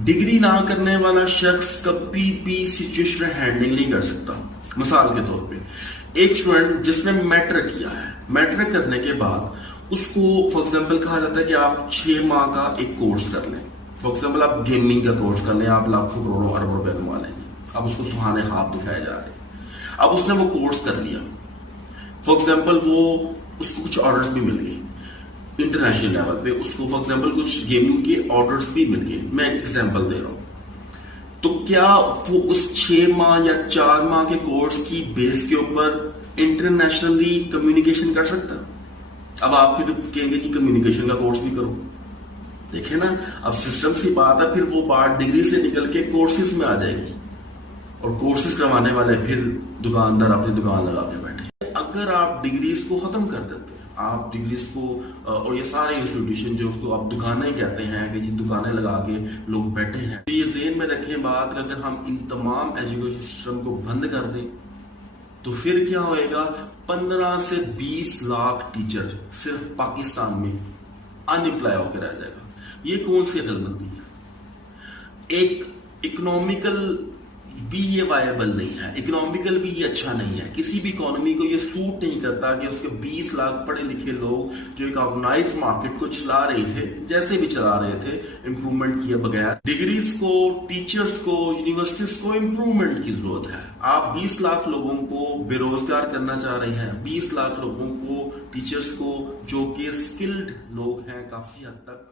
Degree نہ کرنے والا شخص کبھی بھی سچویشن ہینڈلنگ نہیں کر سکتا. مثال کے طور پہ ایک اسٹوڈنٹ جس نے میٹرک کیا ہے، میٹرک کرنے کے بعد اس کو فار ایگزامپل کہا جاتا ہے کہ آپ 6 ماہ کا ایک کورس کر لیں. فار ایگزامپل آپ گیمنگ کا کورس کر لیں، آپ لاکھوں کروڑوں اربوں روپے کما لیں گے. اب اس کو سہانے خواب دکھائے جا رہے ہیں. اب اس نے وہ کورس کر لیا، فار ایگزامپل وہ اس کو کچھ آرڈرز بھی مل گئے انٹرنیشنل لیول پہ، اس کو فار ایگزامپل کچھ گیمنگ کے آرڈرز بھی مل گئے. میں ایک ایگزامپل دے رہا ہوں. تو کیا وہ اس 6 ماہ یا 4 ماہ کے کورس کی بیس کے اوپر انٹرنیشنلی کمیونیکیشن کر سکتا؟ اب آپ پھر کہیں گے کہ کمیونیکیشن کا کورس بھی کرو. دیکھیں نا، اب سسٹم سی بات ہے، پھر وہ بات ڈگری سے نکل کے کورسز میں آ جائے گی، اور کورسز کروانے والے پھر دکاندار اپنی دکان لگا کے بیٹھے. اگر آپ ڈگریز کو ختم کر دیتے، آپ ڈگریز کو، اور یہ سارے انسٹیٹیوشن جو اس کو آپ دکانیں کہتے ہیں کہ جی دکانیں لگا کے لوگ بیٹھے ہیں، یہ ذہن میں رکھیں بات کہ اگر ہم ان تمام ایجوکیشن سسٹم کو بند کر دیں تو پھر کیا ہوئے گا؟ 15 سے 20 لاکھ ٹیچر صرف پاکستان میں ان امپلائی ہو کے رہ جائے گا. یہ کون سی عقل مندی ہے؟ ایک اکنامیکل بھی یہ وائبل نہیں ہے، اکنامیکل بھی یہ اچھا نہیں ہے. کسی بھی اکانومی کو یہ سوٹ نہیں کرتا کہ اس کے 20 لاکھ پڑھے لکھے لوگ جو ایک آرگنائز مارکیٹ کو چلا رہے تھے، جیسے بھی چلا رہے تھے، امپرومنٹ کیے بغیر. ڈگریز کو، ٹیچرز کو، یونیورسٹیز کو امپرومنٹ کی ضرورت ہے. آپ 20 لاکھ لوگوں کو بے روزگار کرنا چاہ رہے ہیں، 20 لاکھ لوگوں کو، ٹیچرز کو جو کہ اسکلڈ لوگ ہیں کافی حد تک